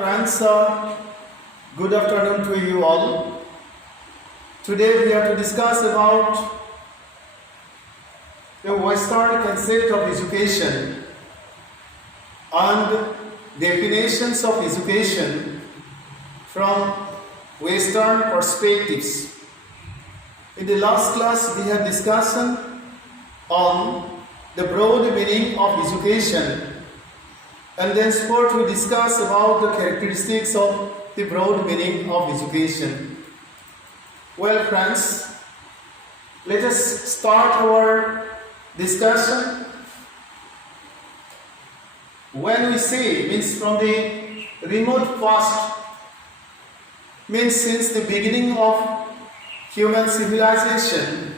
friends, good afternoon to you all. Today we have to discuss about the Western concept of education and definitions of education from Western perspectives. In the last class we had discussion on the broad meaning of education, and thenceforth we discuss about the characteristics of the broad meaning of education. Well friends, let us start our discussion. When we say, means from the remote past, means since the beginning of human civilization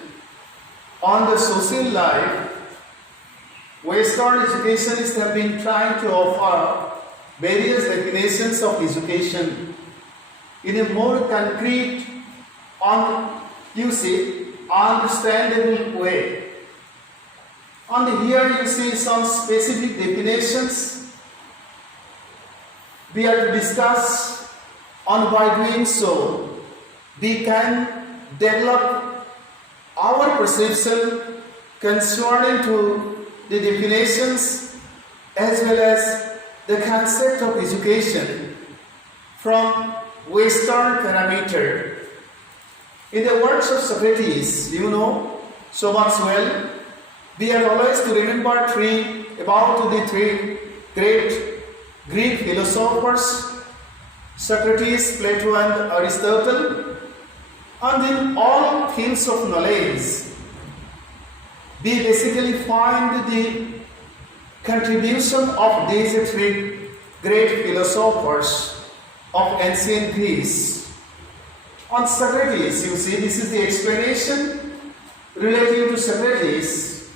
on the social life, Western educationists have been trying to offer various definitions of education in a more concrete and understandable way. And here you see some specific definitions we are to discuss, and by doing so we can develop our perception concerning to the definitions as well as the concept of education from Western parameter. In the words of Socrates, you know so much well, we are always to remember about the three great Greek philosophers, Socrates, Plato and Aristotle. And in all fields of knowledge, we basically find the contribution of these three great philosophers of ancient Greece. On Socrates, you see, this is the explanation relating to Socrates.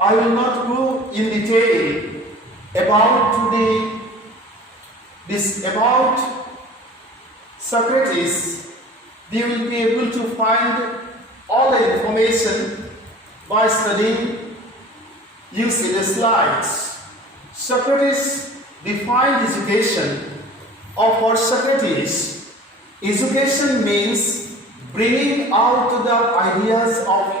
I will not go in detail about Socrates. We will be able to find all the information by studying, you see the slides. Socrates defined education. For Socrates, education means bringing out the ideas of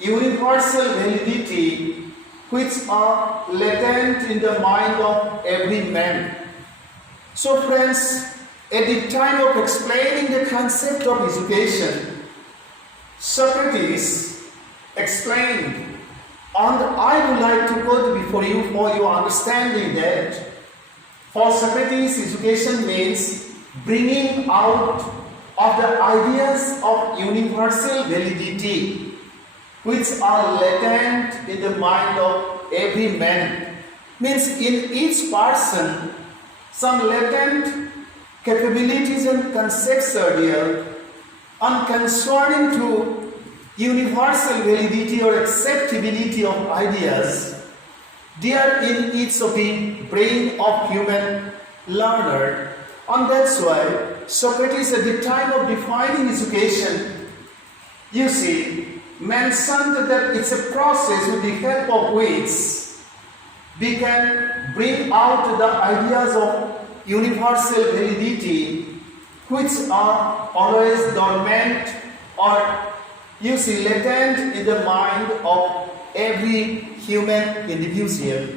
universal validity which are latent in the mind of every man. So friends, at the time of explaining the concept of education, Socrates explained, and I would like to quote before you for your understanding that for Socrates, education means bringing out of the ideas of universal validity which are latent in the mind of every man. Means in each person some latent capabilities and concepts are there, and concerning to universal validity or acceptability of ideas, they are in each of the brain of human learner. And that's why Socrates at the time of defining education, you see, mentioned that it's a process with the help of which we can bring out the ideas of universal validity which are always dormant or you see latent in the mind of every human individual.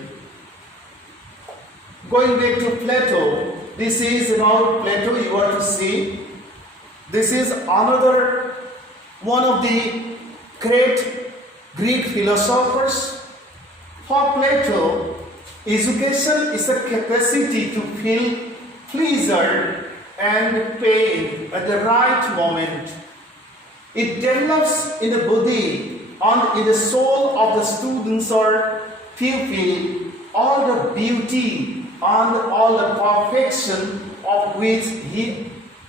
Going back to Plato, this is about Plato. You are to see, this is another one of the great Greek philosophers. For Plato, education is a capacity to feel pleasure and pain at the right moment. It develops in the body and in the soul of the students or pupil all the beauty and all the perfection of which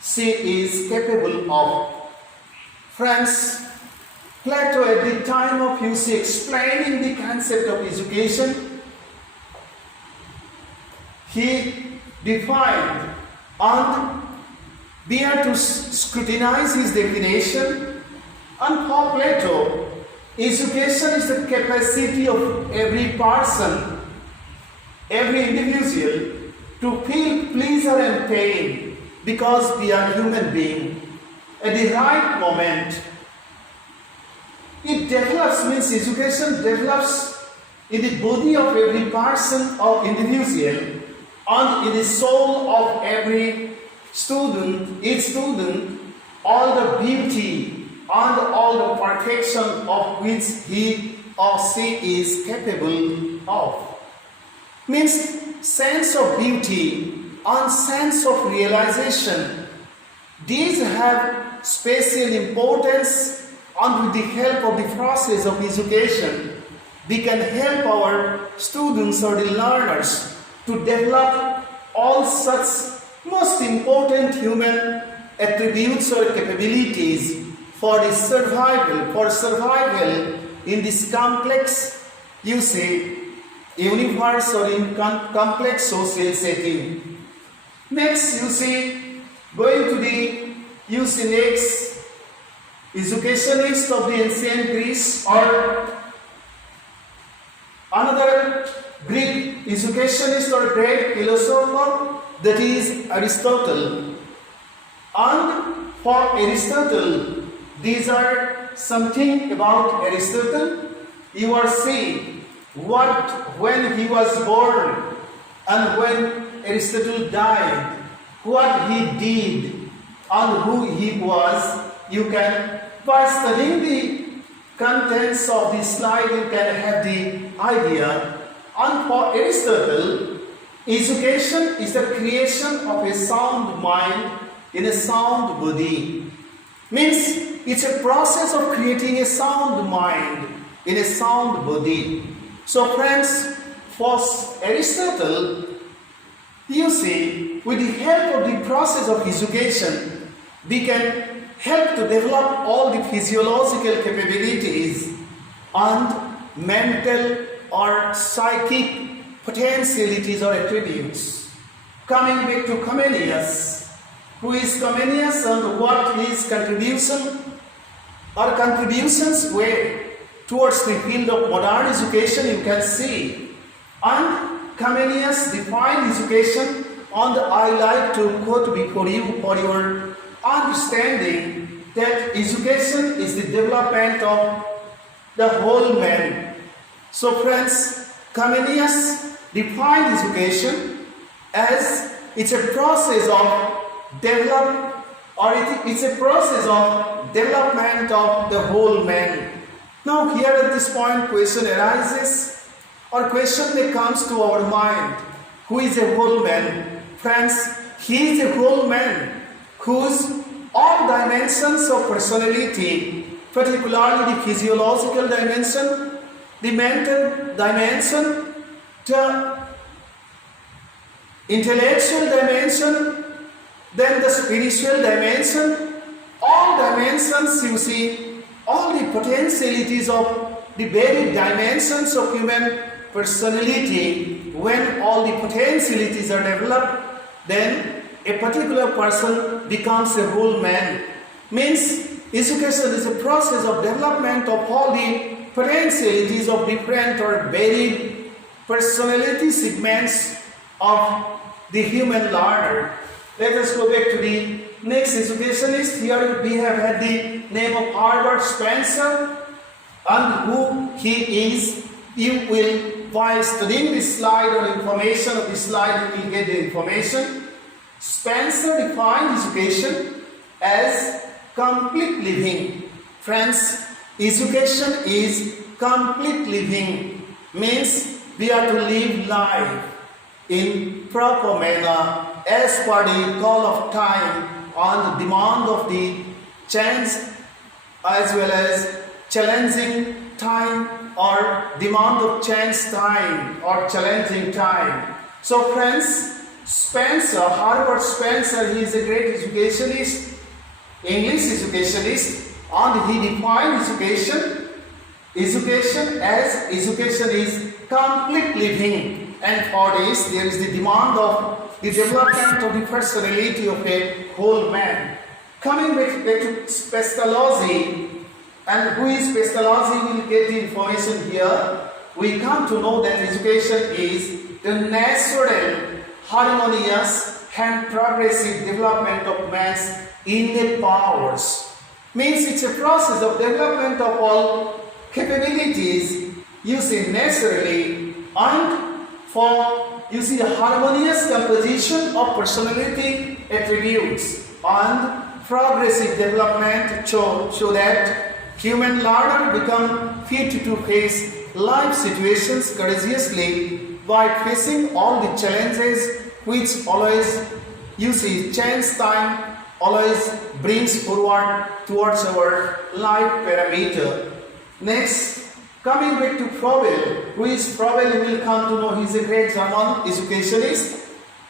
she is capable of. Friends, Plato at the time of explaining the concept of education, he defined, and we are to scrutinize his definition. And for Plato, education is the capacity of every person, every individual to feel pleasure and pain because we are human beings. At the right moment, it develops, means education develops in the body of every person or individual and in the soul of every student, each student, all the beauty and all the perfection of which he or she is capable of. Means sense of beauty and sense of realization. These have special importance, and with the help of the process of education, we can help our students or the learners to develop all such most important human attributes or capabilities for the survival in this complex, you say, universe or in complex social setting. Next, you see, going to the, you see next, educationist of the ancient Greece or another Greek educationist or great philosopher, that is Aristotle. And for Aristotle, these are something about Aristotle. You are seeing when he was born and when Aristotle died, what he did and who he was. You can, by studying the contents of the slide, you can have the idea. And for Aristotle, education is the creation of a sound mind in a sound body. Means it's a process of creating a sound mind in a sound body. So friends, for Aristotle, you see, with the help of the process of education, we can help to develop all the physiological capabilities and mental or psychic potentialities or attributes. Coming back to Comenius, who is Comenius and what his contribution or contributions were towards the field of modern education, you can see. And Comenius defined education, and I like to quote before you for your understanding that education is the development of the whole man. So friends, Comenius defined education as it's a process of it's a process of development of the whole man. Now here at this point question arises, or question that comes to our mind, who is a whole man? Friends, he is a whole man whose all dimensions of personality, particularly the physiological dimension, the mental dimension, the intellectual dimension, then the spiritual dimension, all dimensions, you see, all the potentialities of the varied dimensions of human personality. When all the potentialities are developed, then a particular person becomes a whole man. Means education is a process of development of all the potentialities of different or varied personality segments of the human learner. Let us go back to the next educationist. Here we have had the name of Herbert Spencer, and who he is, you will, by studying this slide or information of this slide, you will get the information. Spencer defined education as complete living. Friends, education is complete living. Means we are to live life in proper manner as per the call of time on the demand of the chance, as well as challenging time or demand of chance time or challenging time. So friends, Spencer, Herbert Spencer, he is a great educationist, English educationist, and he defined education as education is complete living, and for this there is the demand of the development of the personality of a whole man. Coming back to Pestalozzi, and who is Pestalozzi, will get the information here. We come to know that education is the natural harmonious and progressive development of man's innate powers. Means it's a process of development of all capabilities you see naturally, and for you see the harmonious composition of personality attributes and progressive development so that human learner become fit to face life situations courageously by facing all the challenges which always you see chance time always brings forward towards our life parameter. Next, coming back to Froebel, who is Froebel, you will come to know he is a great German educationist.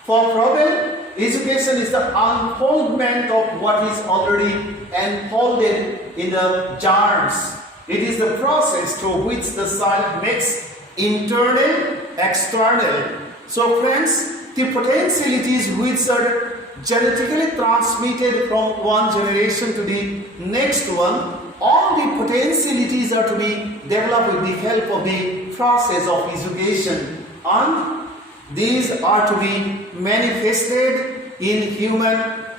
For Froebel, education is the unfoldment of what is already unfolded in the germs. It is the process through which the child makes internal, external. So friends, the potentialities which are genetically transmitted from one generation to the next one, all the potentialities are to be developed with the help of the process of education, and these are to be manifested in human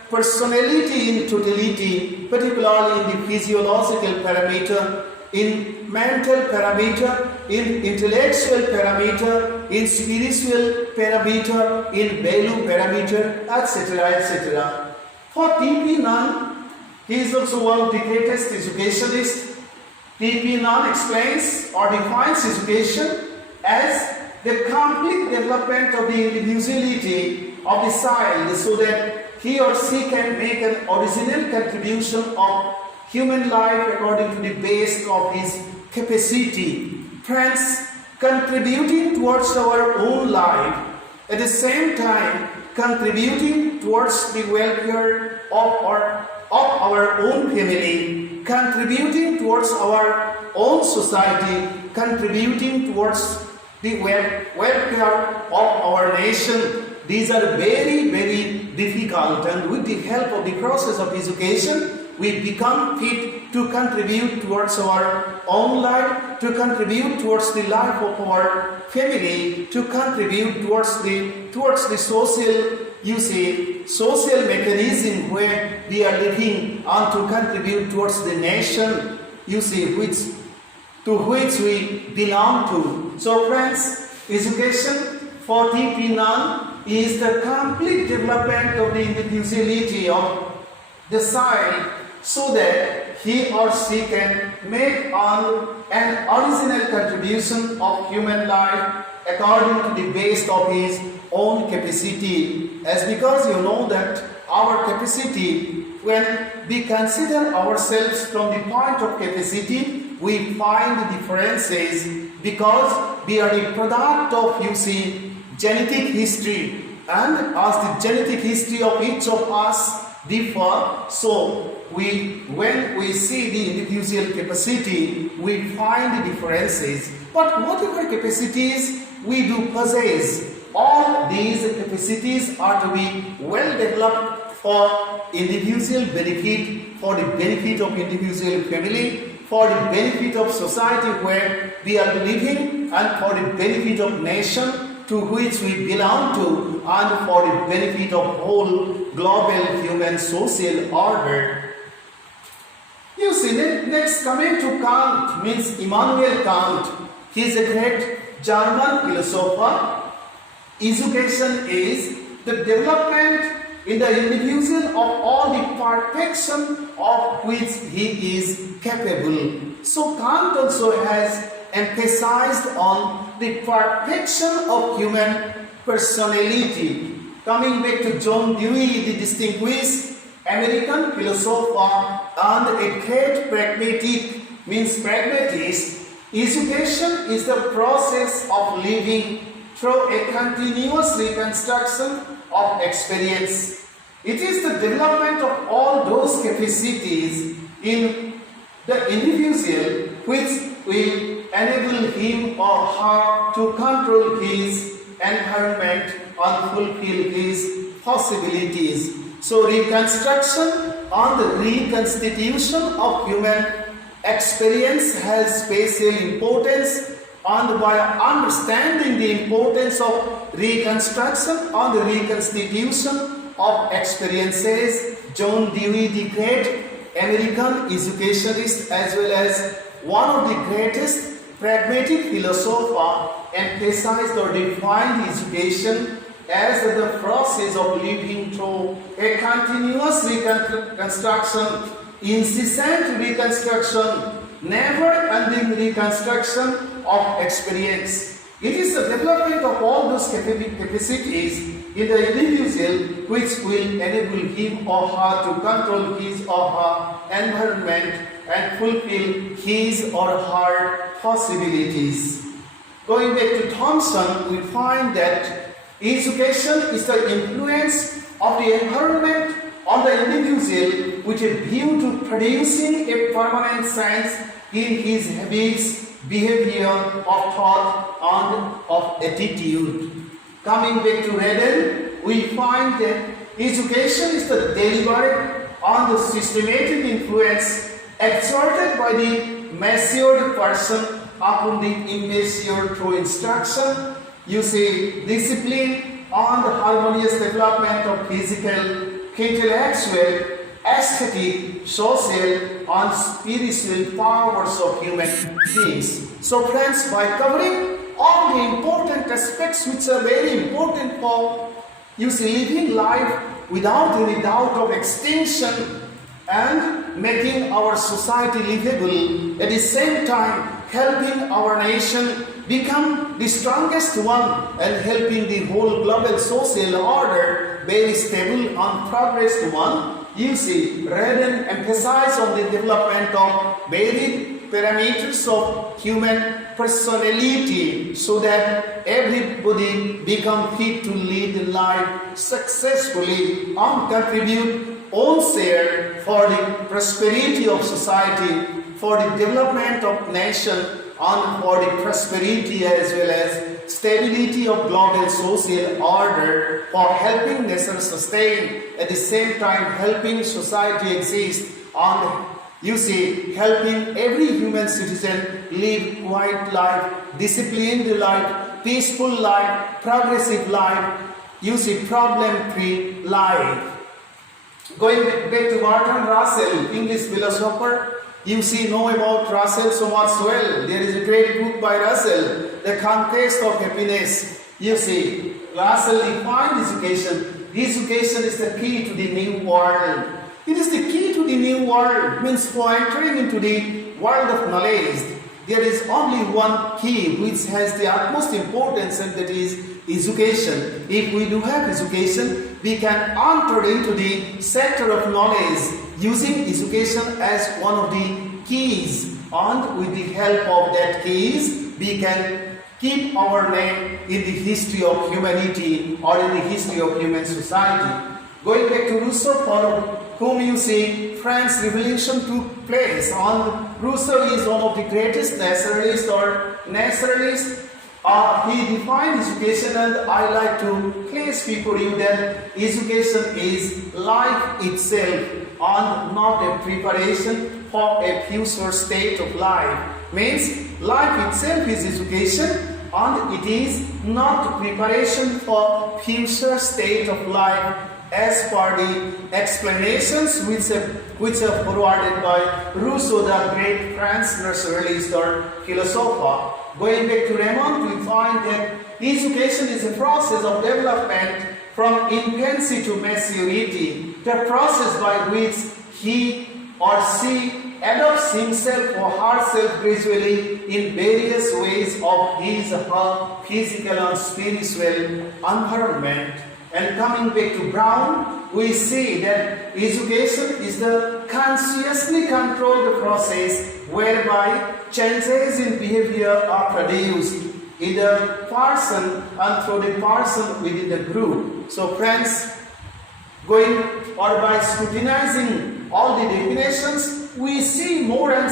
personality in totality, particularly in the physiological parameter, in mental parameter, in intellectual parameter, in spiritual parameter, in value parameter, etc., etc. For T.P. Nunn, he is also one of the greatest educationists. T.P. Nunn explains or defines education as the complete development of the individuality of the child so that he or she can make an original contribution of human life according to the base of his capacity. Friends, contributing towards our own life, at the same time contributing towards the welfare of our own family, contributing towards our own society, contributing towards the welfare of our nation. These are very, very difficult, and with the help of the process of education, we become fit to contribute towards our own life, to contribute towards the life of our family, to contribute towards the social mechanism where we are living, and to contribute towards the nation, to which we belong to. So friends, education for T.P. Nunn is the complete development of the individuality of the child so that he or she can make an original contribution of human life according to the base of his own capacity. As because you know that our capacity, when we consider ourselves from the point of capacity, we find differences because we are the product of genetic history, and as the genetic history of each of us differ, so when we see the individual capacity, we find the differences. But whatever capacities we do possess, all these capacities are to be well developed for individual benefit, for the benefit of individual family, for the benefit of society where we are living, and for the benefit of nation to which we belong to, and for the benefit of whole global human social order. You see, next coming to Kant, means Immanuel Kant. He is a great German philosopher. Education is the development in the individual of all the perfection of which he is capable. So Kant also has emphasized on the perfection of human personality. Coming back to John Dewey, the distinguished American philosopher and a great pragmatist, education is the process of living through a continuous reconstruction of experience. It is the development of all those capacities in the individual which will enable him or her to control his environment and fulfill his possibilities. So reconstruction and the reconstitution of human experience has special importance and by understanding the importance of reconstruction and the reconstitution of experiences, John Dewey, the great American educationist as well as one of the greatest pragmatic philosophers, emphasized or defined education as the process of living through a continuous reconstruction, incessant reconstruction, never-ending reconstruction of experience. It is the development of all those capacities in the individual which will enable him or her to control his or her environment and fulfill his or her possibilities. Going back to Thompson, we find that education is the influence of the environment on the individual with a view to producing a permanent sense in his habits, behavior, of thought, and of attitude. Coming back to Redden, we find that education is the deliberate and the systematic influence exerted by the matured person upon the immature through instruction, discipline, and the harmonious development of physical, intellectual, aesthetic, social, and spiritual powers of human beings. So friends, by covering all the important aspects which are very important for living life without any doubt of extinction and making our society livable, at the same time helping our nation become the strongest one and helping the whole global social order very stable and progressed one. Redden emphasized on the development of varied parameters of human personality so that everybody become fit to lead life successfully and contribute own share for the prosperity of society, for the development of nation, and for the prosperity as well as stability of global social order, for helping nation sustain, at the same time helping society exist, and helping every human citizen live quiet life, disciplined life, peaceful life, progressive life, problem-free life. Going back to Bertrand Russell, English philosopher, know about Russell so much well. There is a great book by Russell, The Conquest of Happiness. Russell defined education. Education is the key to the new world. It is the key to the new world, means for entering into the world of knowledge. There is only one key which has the utmost importance, and that is education. If we do have education, we can enter into the sector of knowledge using education as one of the keys, and with the help of that keys, we can keep our name in the history of humanity or in the history of human society. Going back to Rousseau, for whom French Revolution took place, and Rousseau is one of the greatest naturalists. He defined education, and I like to place before you that education is life itself and not a preparation for a future state of life. Means life itself is education, and it is not preparation for future state of life, as per the explanations which are forwarded by Rousseau, the great French naturalist or philosopher. Going back to Raymond, we find that education is a process of development from infancy to maturity, the process by which he or she adopts himself or herself gradually in various ways of his or her physical and spiritual environment. And coming back to Brown, we see that education is the consciously controlled process whereby changes in behavior are produced in the person and through the person within the group. So friends, going or by scrutinizing all the definitions, we see more or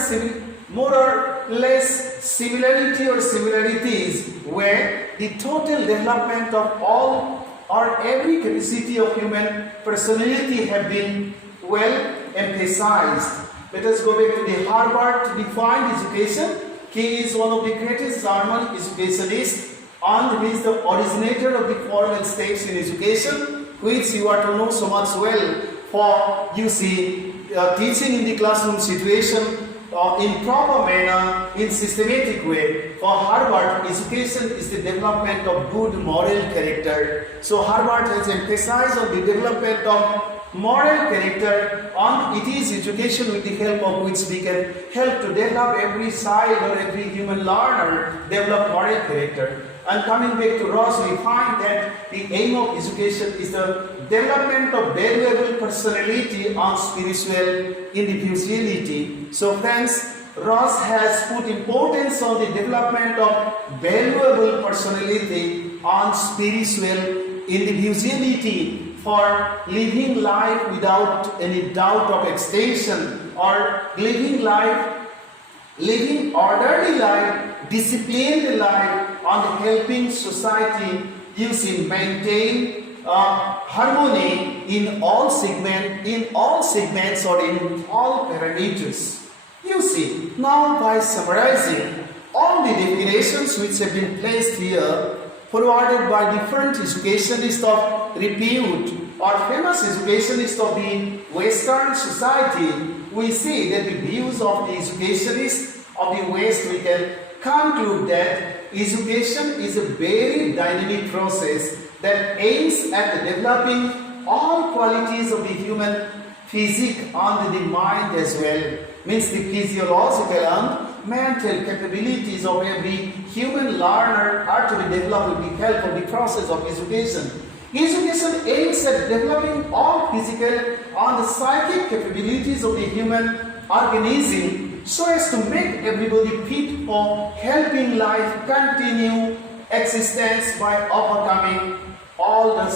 less similarity or similarities where the total development of all or every capacity of human personality have been well emphasized. Let us go back to the Harvard defined education. He is one of the greatest German educationists and he is the originator of the formal steps in education, which you are to know so much well for, you see, teaching in the classroom situation in proper manner, in systematic way. For Harvard, education is the development of good moral character. So Harvard has emphasized on the development of moral character, and it is education with the help of which we can help to develop every child or every human learner, develop moral character. And coming back to Ross, we find that the aim of education is the development of valuable personality and spiritual individuality. So friends, Ross has put importance on the development of valuable personality and spiritual individuality for living life without any doubt of extinction, or living orderly life, disciplined life, and helping society, you see, maintain harmony in all segments or in all parameters. You see, now by summarizing all the definitions which have been placed here, forwarded by different educationists of repute or famous educationists of the Western society, we see that the views of the educationists of the West, we can conclude that education is a very dynamic process that aims at developing all qualities of the human physique and the mind as well. Means the physiological and mental capabilities of every human learner are to be developed with the help of the process of education. Education aims at developing all physical and psychic capabilities of the human organism so as to make everybody fit for helping life continue existence by overcoming all the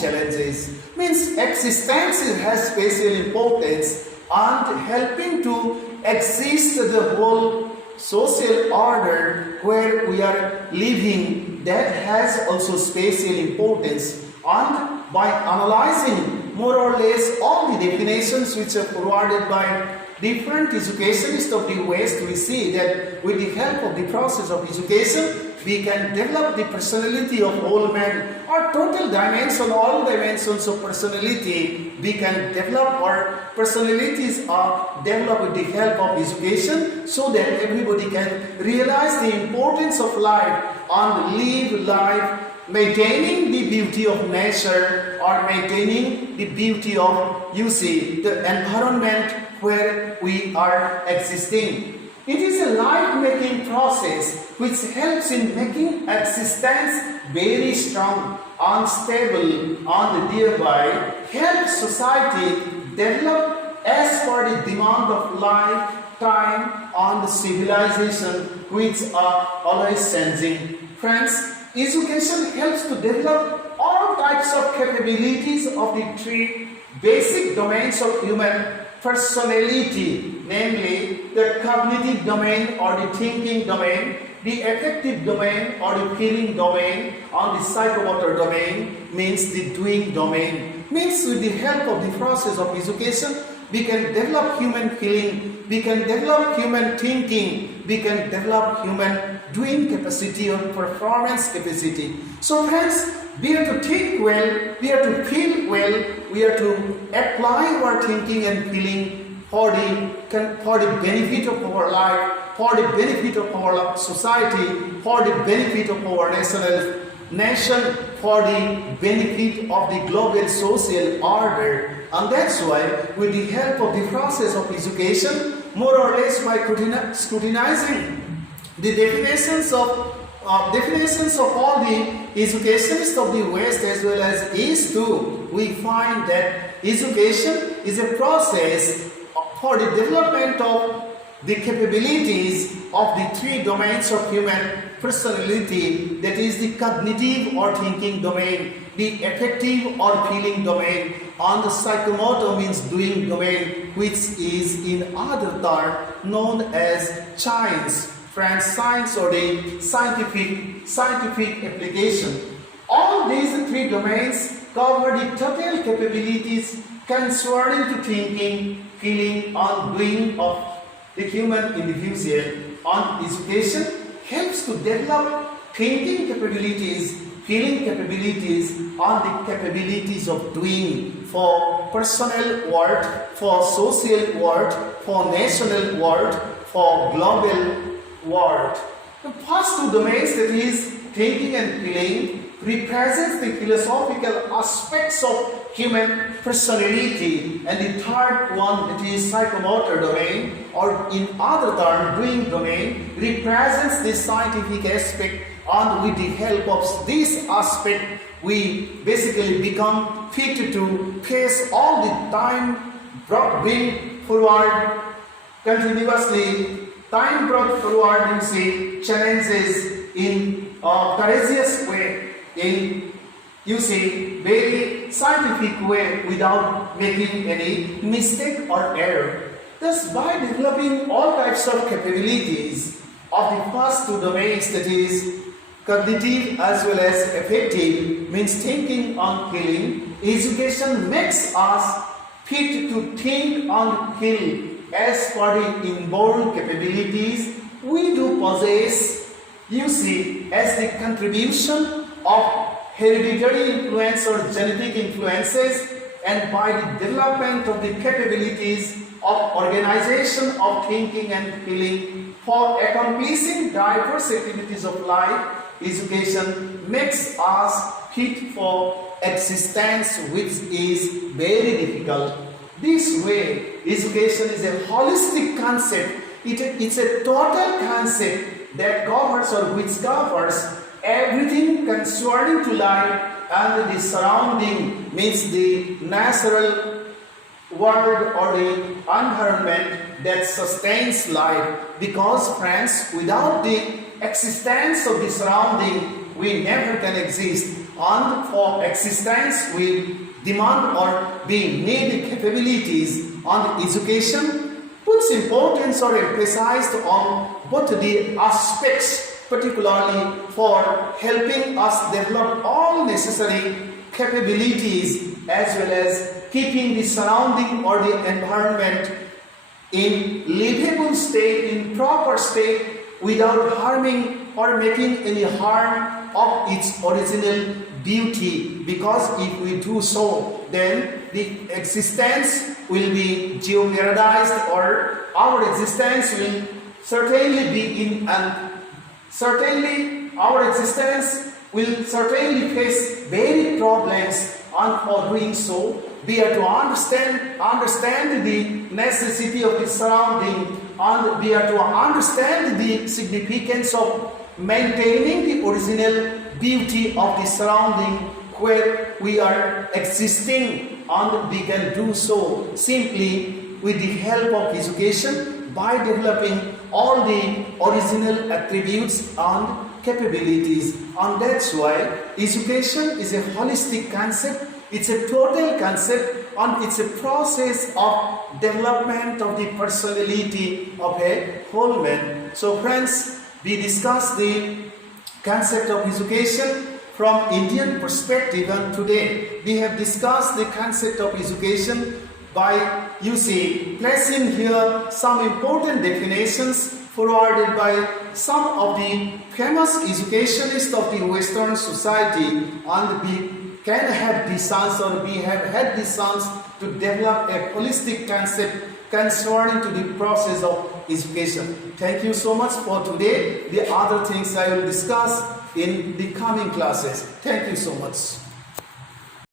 challenges. Means existence has special importance and helping to exist the whole social order where we are living, that has also special importance. And by analyzing more or less all the definitions which are provided by different educationists of the West, we see that with the help of the process of education, we can develop the personality of all men, or total dimension, all dimensions of personality. We can develop our personalities are developed with the help of education, so that everybody can realize the importance of life and live life maintaining the beauty of nature, or maintaining the beauty of, you see, the environment where we are existing. It is a life-making process which helps in making existence very strong and stable, and thereby helps society develop as per the demand of life, time, and civilization, which are always changing. Friends, education helps to develop all types of capabilities of the three basic domains of human personality, namely the cognitive domain or the thinking domain, the affective domain or the feeling domain, and the psychomotor domain, means the doing domain. Means with the help of the process of education, we can develop human feeling, we can develop human thinking, we can develop human doing capacity or performance capacity. So friends, we are to think well, we are to feel well, we are to apply our thinking and feeling for the benefit of our life, for the benefit of our society, for the benefit of our nation, for the benefit of the global social order. And that's why, with the help of the process of education, more or less by scrutinizing the definitions of all the educationists of the West as well as East too, we find that education is a process for the development of the capabilities of the three domains of human personality, that is the cognitive or thinking domain, the affective or feeling domain, and the psychomotor means doing domain, which is in other term known as science. Friends, science or the scientific application. All these three domains cover the total capabilities concerning to thinking, feeling, and doing of the human individual. on education helps to develop thinking capabilities, feeling capabilities, on the capabilities of doing for personal world, for social world, for national world, for global world. The first two domains, that is thinking and feeling, represents the philosophical aspects of human personality, and the third one, that is psychomotor domain, or in other term doing domain, represents the scientific aspect, and with the help of this aspect we basically become fit to face all the time bring forward continuously time brought forward, you see, challenges in a courageous way, in, you see, very scientific way, without making any mistake or error. Thus, by developing all types of capabilities of the first two domains, that is cognitive as well as affective, means thinking and feeling, education makes us fit to think and feel as per the inborn capabilities we do possess, you see, as the contribution of hereditary influence or genetic influences, and by the development of the capabilities of organization of thinking and feeling for accomplishing diverse activities of life. Education makes us fit for existence, which is very difficult. This way, education is a holistic concept. It's a total concept that covers or which covers everything concerning to life and the surrounding, means the natural world or the environment that sustains life. Because friends, without the existence of the surrounding, we never can exist. And for existence, we demand or we need capabilities. And education puts importance or emphasized on both the aspects, particularly for helping us develop all necessary capabilities, as well as keeping the surrounding or the environment in livable state, in proper state, without harming or making any harm of its original beauty. Because if we do so, then the existence will be jeopardized, or our existence will certainly be in certainly our existence will certainly face very problems. And for doing so, we have to understand the necessity of the surrounding, and we have to understand the significance of maintaining the original beauty of the surrounding where we are existing. And we can do so simply with the help of education, by developing all the original attributes and capabilities. And that's why education is a holistic concept. It's a total concept, and it's a process of development of the personality of a whole man. So friends, we discussed the concept of education from Indian perspective, and today we have discussed the concept of education by, you see, placing here some important definitions forwarded by some of the famous educationists of the Western society. And we can have the chance, or we have had the chance, to develop a holistic concept concerning to the process of education. Thank you so much for today. The other things I will discuss in the coming classes. Thank you so much.